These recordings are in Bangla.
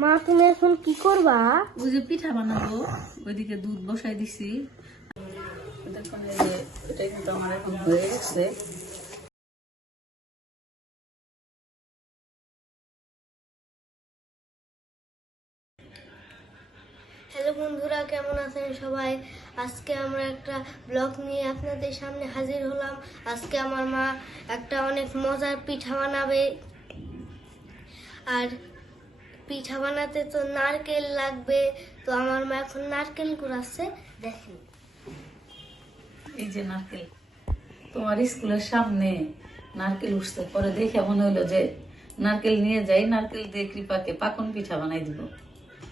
মা তুমি এখন কি করবা? ওই যে পিঠা বানাবো। ওইদিকে দুধ বসাই দিছি। দেখুন এটা কিন্তু আমার এখন হয়ে গেছে। হ্যালো বন্ধুরা কেমন আছেন সবাই? আজকে আমরা একটা ব্লগ নিয়ে আপনাদের সামনে হাজির হলাম। আজকে আমার মা একটা অনেক মজার পিঠা বানাবে। আর পিঠা বানাতে তো নারকেল লাগবে তো আমার মা এখন নারকেল কুড়াচ্ছে। দেখেন। এই যে নারকেল তোমার স্কুলের সামনে নারকেল উঠছে পরে দেখে মনে হলো যে নারকেল নিয়ে যাই নারকেল দিয়ে কৃপাকে পাকন পিঠা বানাই দিব।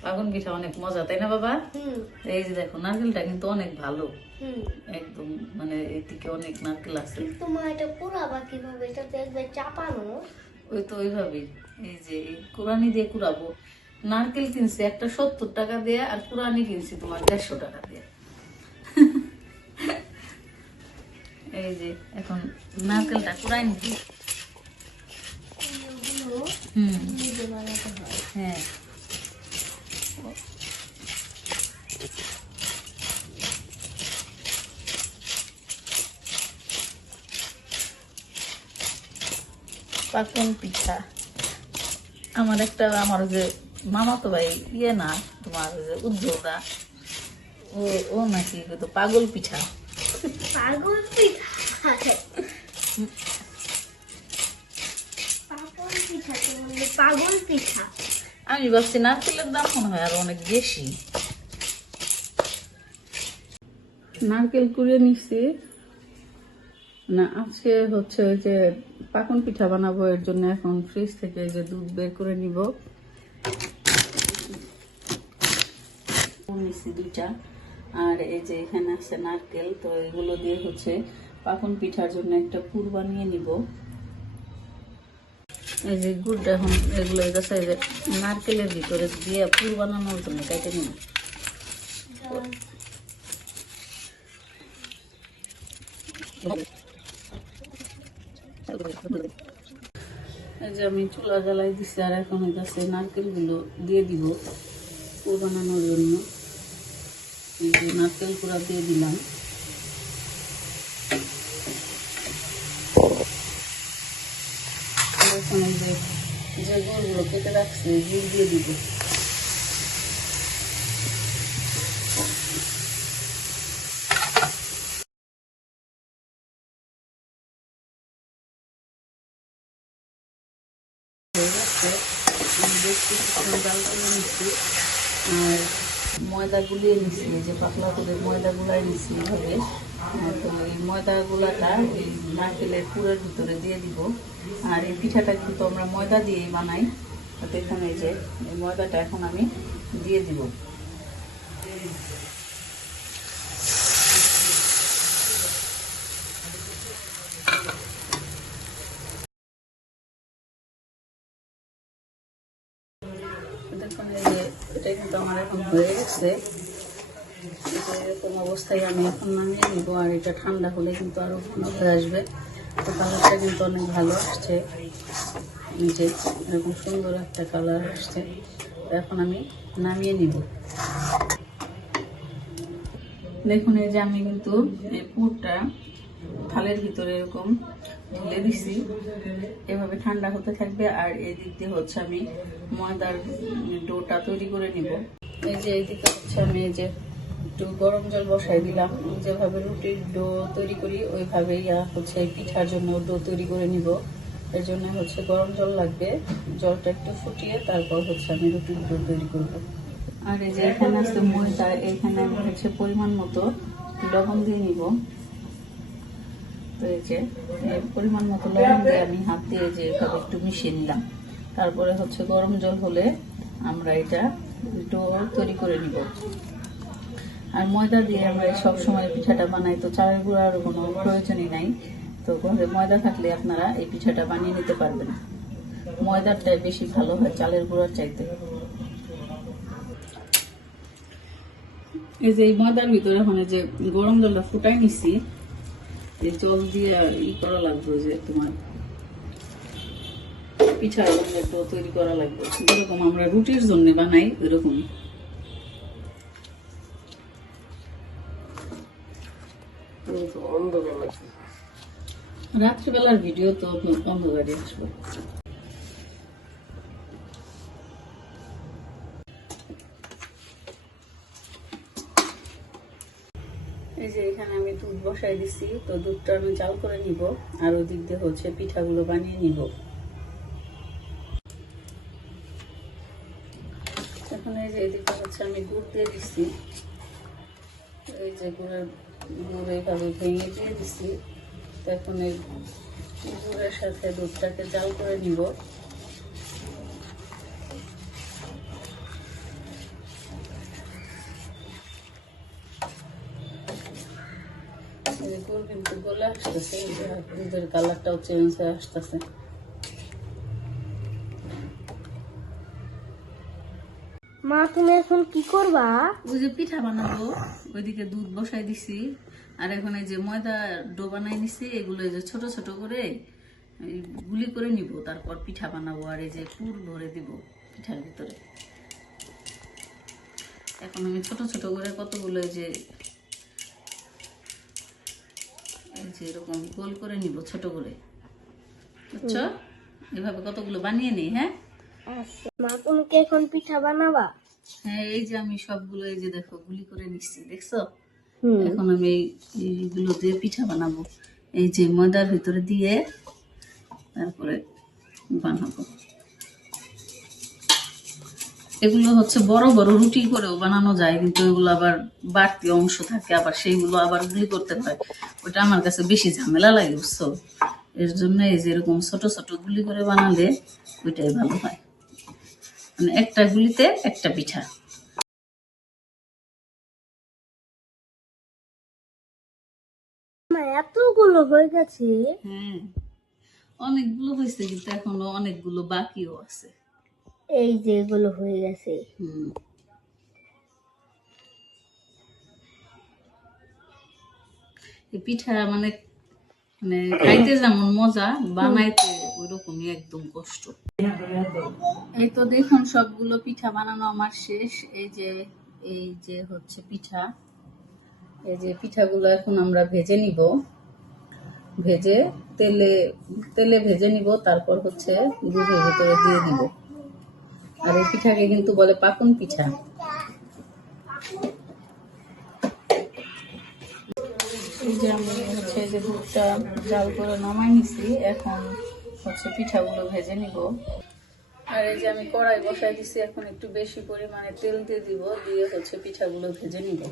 পাকন পিঠা অনেক মজা তাই না বাবা? হুম। এই যে দেখো নারকেলটা কিন্তু অনেক ভালো। একদম মানে এদিকে অনেক নারকেল আছে। মা এটা পুরাবা কীভাবে? এটা তো একবার চাপানো ওই তো ওইভাবেই। এই যে কোরআনি দিয়ে কুড়াবো। নারকেল কিনছি একটা সত্তর টাকা দিয়ে আর কোরআনি কিনছি তোমার দেড়শো টাকা দিয়ে। এই যে এখন নারকেলটা নিবি। হম। হয়। পাকন পিঠা। আমার একটা আমার যে মামা তো ভাই ইয়ে না তোমার যে উদ্যোগরা ও ও নাকি তো পাগল পিঠা। পাগল পিঠা? পাগল পিঠা পাগল পিঠা। আমি ভাবছি নারকেলের দাম মনে হয় আরও অনেক বেশি। নারকেল কুড়িয়ে নিচ্ছি না, আজকে হচ্ছে ওই যে পাকন পিঠা বানাবো, এর জন্য এখন ফ্রিজ থেকে যে দুধ বের করে নিব। দুইটা। আর এই যে এখানে আছে নারকেল, তো এগুলো দিয়ে হচ্ছে পাকন পিঠার জন্য একটা পুর বানিয়ে নিব। এই যে গুড়টা এখন এগুলো এই যে নারকেলের ভিতরে দিয়ে পুর বানানোর জন্য কেটে নিব। এই যে আমি চুলা জ্বালাই দিছি আর এখন এই গাছে নারকেলগুলো দিয়ে দিব পুর বানানোর জন্য। এই যে নারকেল কুড়া দিয়ে দিলাম। এখন এই যে গুড়গুলো কেটে রাখছে দিয়ে দিব হয়ে গেছে আমি বেশ কিছুক্ষণ জাল করে ময়দা গুলিয়ে এই যে পাতলা করে ময়দা গুলাই নিচ্ছি ভাবে তো এই ময়দা গুলাটা এই নারকেলের পুরের ভিতরে দিয়ে দিব। আর এই পিঠাটা কিন্তু আমরা ময়দা দিয়েই বানাই তো এখানে যে এই ময়দাটা এখন আমি দিয়ে দিব দেখুন এই যে এটা কিন্তু আমার এখন হয়ে গেছে এরকম অবস্থায় আমি এখন নামিয়ে নিব, আর এটা ঠান্ডা হলে কিন্তু আরও ঘন হয়ে আসবে। তো কালারটা কিন্তু অনেক ভালো আসছে। যে এরকম সুন্দর একটা কালার আসছে। এখন আমি নামিয়ে নিব। দেখুন, এই যে আমি কিন্তু এই পুরটা থালের ভিতরে এরকম ঢেলে দিছি। এভাবে ঠান্ডা হতে থাকবে, আর এই দিক দিয়ে হচ্ছে আমি ময়দার ডোটা তৈরি করে নিব। এই যে এইদিকে হচ্ছে আমি এই যে একটু গরম জল বসাই দিলাম। যেভাবে রুটির ডো তৈরি করি, ওইভাবেই হচ্ছে পিঠার জন্য ডো তৈরি করে নিব। এর জন্য হচ্ছে গরম জল লাগবে। জলটা একটু ফুটিয়ে তারপর হচ্ছে আমি রুটির ডো তৈরি করব। আর এই যে এখানে আছে ময়দা, এখানে আমি হচ্ছে পরিমাণ মতো লবণ দিয়ে নিব। তো এই যে পরিমাণ মতো লবণ দিয়ে আমি হাত দিয়ে যে একটু মিশিয়ে নিলাম। তারপরে হচ্ছে গরম জল হলে আমরা এটা ডো তৈরি করে নিব। আর ময়দা দিয়ে আমরা সব সময় পিঠাটা বানাই, তো চালের গুঁড়ার কোনো প্রয়োজনই নাই। তো ঘরে ময়দা থাকলে আপনারা এই পিঠাটা বানিয়ে নিতে পারবেন। ময়দারটাই বেশি ভালো হয় চালের গুঁড়ার চাইতে। এই যে এই ময়দার ভিতরে এখন যে গরম জলটা ফুটাই নিছি, এই জল দিয়ে ই করা লাগবে যে তোমার পিঠা ডো তৈরি করা লাগবে। যেরকম আমরা রুটির জন্য বানাই ওইরকম রাত্রিবেলার ভিডিও তো অন্ধকারে আসবে। এই যে এখানে আমি দুধ বসাই দিছি তো দুধটা আমি জাল করে নিব আর ওই দিক দিয়ে হচ্ছে পিঠাগুলো বানিয়ে নিব এখন এই যে এদিকে হচ্ছে আমি গুড় দিয়ে দিচ্ছি এই যে গুড়ের গুড় এইভাবে ভেঙে দিয়ে দিচ্ছি তো এখন এই গুড়ের সাথে দুধটাকে জাল করে নিব। গুড় কিন্তু গলে আসতেছে দুধের কালারটাও চেঞ্জ হয়ে আসতেছে। মা তুমি এখন কি করবা? ওই যে পিঠা বানাবো ওইদিকে দুধ বসাই দিছি। আর এখন এই যে ময়দা ডো বানাই নিছি এগুলো যে ছোট ছোট করে গুলি করে নিব তারপর পিঠা বানাবো আর এই যে পুর ভরে দিব পিঠার ভিতরে। এখন আমি ছোট ছোট করে কতগুলো এই যে যে এরকম গোল করে নিব ছোট করে। বুঝছ? এভাবে কতগুলো বানিয়ে নিই হ্যাঁ? মা তুমি কি এখন পিঠা বানাবা? হ্যাঁ এই যে আমি সবগুলো এই যে দেখো গুলি করে নিচ্ছি দেখছ? এখন আমি এইগুলো দিয়ে পিঠা বানাবো। এই যে ময়দার ভিতরে দিয়ে তারপরে বানাবো। এগুলো হচ্ছে বড় বড় রুটি করেও বানানো যায় কিন্তু এগুলো আবার বাড়তি অংশ থাকে আবার সেইগুলো আবার গুলি করতে হয়। ওটা আমার কাছে বেশি ঝামেলা লাগে বুঝছ? এর জন্য এই যে এরকম ছোট ছোট গুলি করে বানালে ওইটাই ভালো হয়। মানে একটা গুলিতে একটা পিঠা। এতগুলো হয়ে গেছে। হ্যাঁ অনেকগুলো হয়েছে কিন্তু এখনও অনেকগুলো বাকিও আছে। এই যে এগুলো হয়ে গেছে। হুম। পিঠা মানে মানে খাইতে যেমন মজা বানাইতে ওইরকমই একদম কষ্ট। এই তো দেখুন সবগুলো পিঠা বানানো আমার শেষ। এই যে এই যে হচ্ছে পিঠা। এই যে পিঠাগুলো এখন আমরা ভেজে নিব। ভেজে তেলে তেলে ভেজে নিব, তারপর হচ্ছে দুধের ভিতরে দিয়ে দিব। আর এই পিঠাকে কিন্তু বলে পাকুন পিঠা। এই যে আমি হচ্ছে যে দুধটা জাল করে নামাই নিছি, এখন হচ্ছে পিঠাগুলো ভেজে নিব। আর এই যে আমি কড়াই বসাই দিছি, এখন একটু বেশি পরিমাণে তেল দিয়ে দিব, দিয়ে হচ্ছে পিঠাগুলো ভেজে নিব।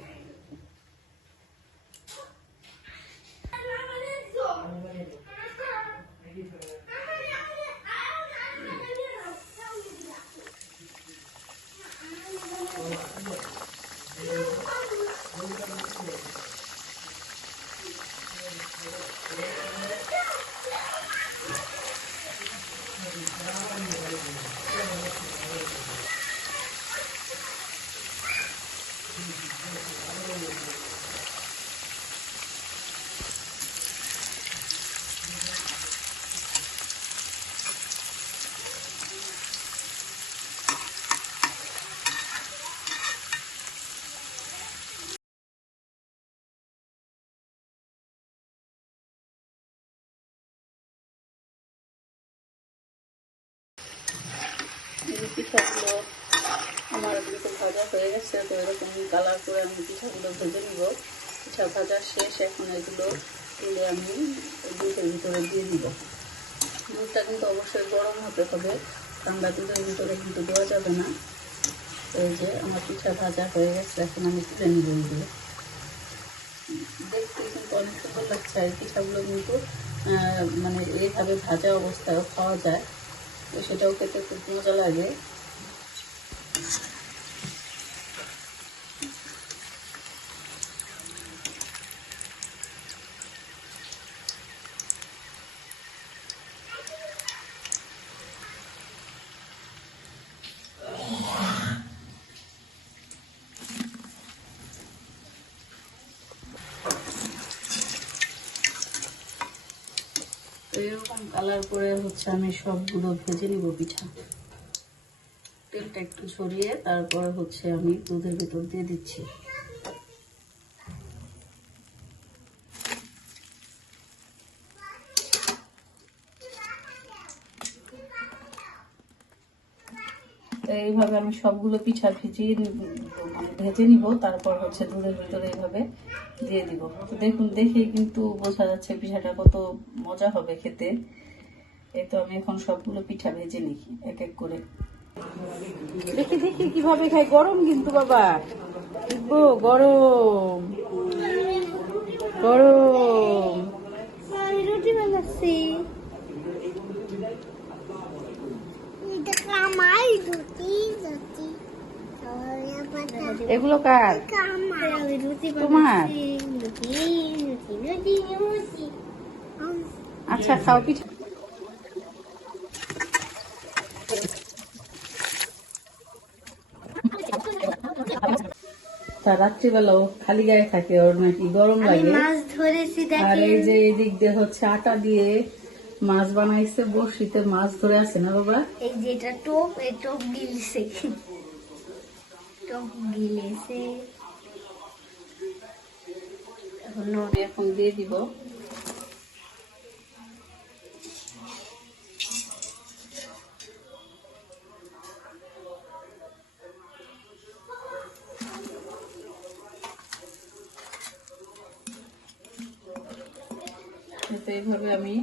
কালার করে আমি পিঠাগুলো ভেজে নিব। পিঠা ভাজা শেষ, এখন এগুলো তুলে আমি দুধের ভিতরে দিয়ে দিব। দুধটা কিন্তু অবশ্যই গরম হতে হবে, ঠান্ডা দুধের ভিতরে কিন্তু দেওয়া যাবে না। এই যে আমার পিঠা ভাজা হয়ে গেছে, এখন আমি তুলে নিব এগুলো। দেখতে কিন্তু অনেক সুন্দর লাগছে আর পিঠাগুলো কিন্তু মানে এইভাবে ভাজা অবস্থায়ও খাওয়া যায়। তো সেটাও খেতে খুব মজা লাগে। কালার করে হচ্ছে আমি সবগুলো ভেজে নিব পিঠা। তেলটা একটু সরিয়ে তারপর হচ্ছে আমি দুধের ভেতর দিয়ে দিচ্ছি। এইভাবে আমি সবগুলো পিঠা ভেজিয়ে ভেজে নিব, তারপর হচ্ছে দুধের ভিতরে এইভাবে দিয়ে দিব। তো দেখুন, দেখেই কিন্তু বোঝা যাচ্ছে পিঠাটা কত মজা হবে খেতে। এই তো আমি এখন সবগুলো পিঠা ভেজে নিই, এক এক করে। দেখি দেখি কীভাবে খাই। গরম কিন্তু, বাবা। দেখব, গরম। গরম। রুটি বানাচ্ছি। আমার এগুলো কার? তোমার? আচ্ছা খাও পিঠা। তা খালি গায়ে থাকে ওর নাকি গরম লাগে। আর এই যে এদিক দিয়ে হচ্ছে আটা দিয়ে মাছ বানাইছে বড়শিতে মাছ ধরে আছে না বাবা? এই যেটা টোপ এই টোপ গিলছে। টোপ গিলেছে। এখন দিয়ে দিব। এইভাবে আমি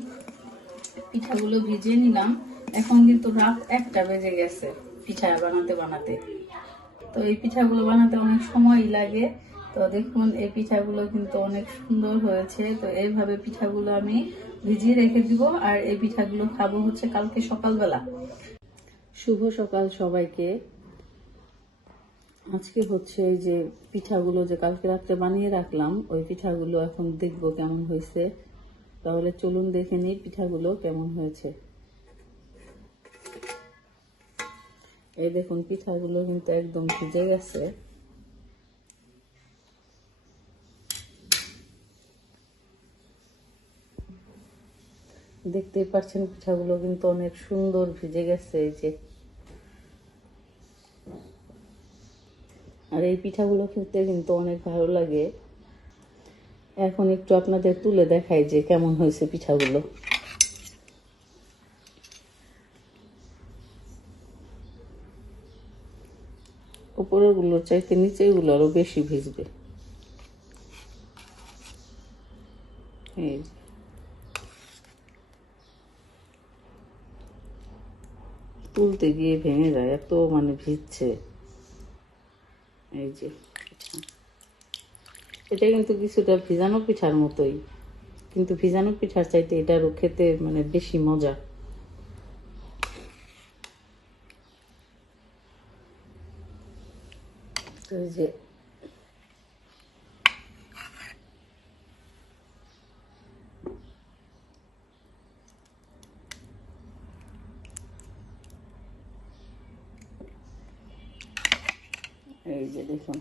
পিঠাগুলো ভিজিয়ে নিলাম। এখন কিন্তু রাত একটা বেজে গেছে পিঠা বানাতে বানাতে। তো এই পিঠাগুলো বানাতে অনেক সময় লাগে। তো দেখুন, এই পিঠাগুলো কিন্তু অনেক সুন্দর হয়েছে। তো এইভাবে পিঠাগুলো আমি ভিজিয়ে রেখে দিব আর এই পিঠাগুলো খাব হচ্ছে কালকে সকালবেলা। শুভ সকাল সবাইকে। আজকে হচ্ছে এই যে পিঠাগুলো যে কালকে রাত্রে বানিয়ে রাখলাম, ওই পিঠাগুলো এখন দেখব কেমন হয়েছে। তাহলে চলুন দেখে নিই পিঠাগুলো কেমন হয়েছে। এই দেখুন, পিঠাগুলো কিন্তু একদম ভিজে গেছে। দেখতেই পাচ্ছেন, পিঠাগুলো কিন্তু অনেক সুন্দর ভিজে গেছে এই যে। আর এই পিঠাগুলো খেতে কিন্তু অনেক ভালো লাগে। এখন একটু আপনাদের তুলে দেখাই যে কেমন হয়েছে পিঠাগুলো উপরেরগুলোর চাইতে নিচেরগুলো আরও বেশি ভিজবে এই। তুলতে গিয়ে ভেঙে যায়, এত মানে ভিজছে এই যে। এটা কিন্তু কিছুটা ভিজানো পিঠার মতোই। কিন্তু ভিজানো পিঠার চাইতে এটারও খেতে মানে বেশি মজা। এই যে দেখুন।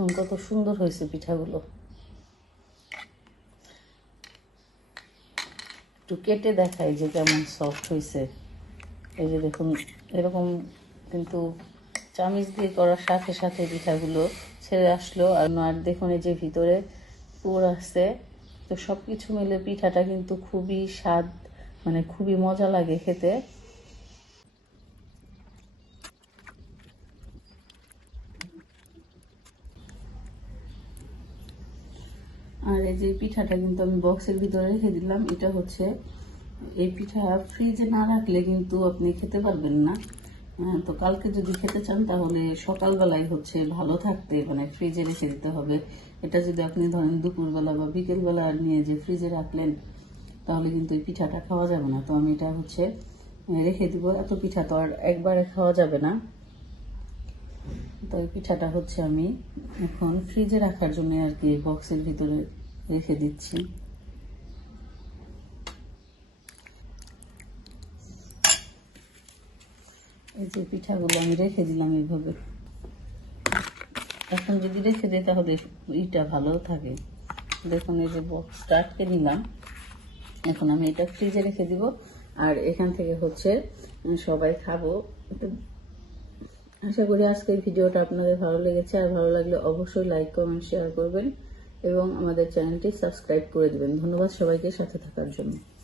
দেখুন, কত সুন্দর হয়েছে পিঠাগুলো। একটু কেটে দেখাই যে কেমন সফট হয়েছে। এই যে দেখুন, এরকম কিন্তু চামিচ দিয়ে করার সাথে সাথে পিঠাগুলো ছেড়ে আসলো। আর আর দেখুন, এই যে ভিতরে পুর আসছে তো সব কিছু মিলে পিঠাটা কিন্তু খুবই স্বাদ মানে খুবই মজা লাগে খেতে আর এই যে পিঠাটা কিন্তু আমি বক্সের ভিতরে রেখে দিলাম, এটা হচ্ছে, এই পিঠা ফ্রিজে না রাখলে কিন্তু আপনি খেতে পারবেন না। তো কালকে যদি খেতে চান তাহলে সকালবেলায় হচ্ছে ভালো থাকতে মানে ফ্রিজে রেখে দিতে হবে। এটা যদি আপনি ধরেন দুপুরবেলা বা বিকেলবেলা নিয়ে যে ফ্রিজে রাখলেন, তাহলে কিন্তু এই পিঠাটা খাওয়া যাবে না। তো আমি এটা হচ্ছে রেখে দিব। এত পিঠা তো আর একবারে খাওয়া যাবে না। তো এই পিঠাটা হচ্ছে আমি এখন ফ্রিজে রাখার জন্য আর কি বক্সের ভিতরে রেখে দিচ্ছি। এই যে পিঠাগুলো আমি রেখে দিলাম এইভাবে। এখন যদি রেখে দিই তাহলে ইটা ভালো থাকে। দেখুন, এই যে বক্সটা আটকে দিলাম এখন আমি এটা ফ্রিজে রেখে দিব। আর এখান থেকে হচ্ছে সবাই খাব। আশা করি আজকের ভিডিওটা আপনাদের ভালো লেগেছে। আর ভালো লাগলে অবশ্যই লাইক কমেন্ট শেয়ার করবেন। এবং আমাদের চ্যানেলটি সাবস্ক্রাইব করে দিবেন। ধন্যবাদ সবাইকে সাথে থাকার জন্য।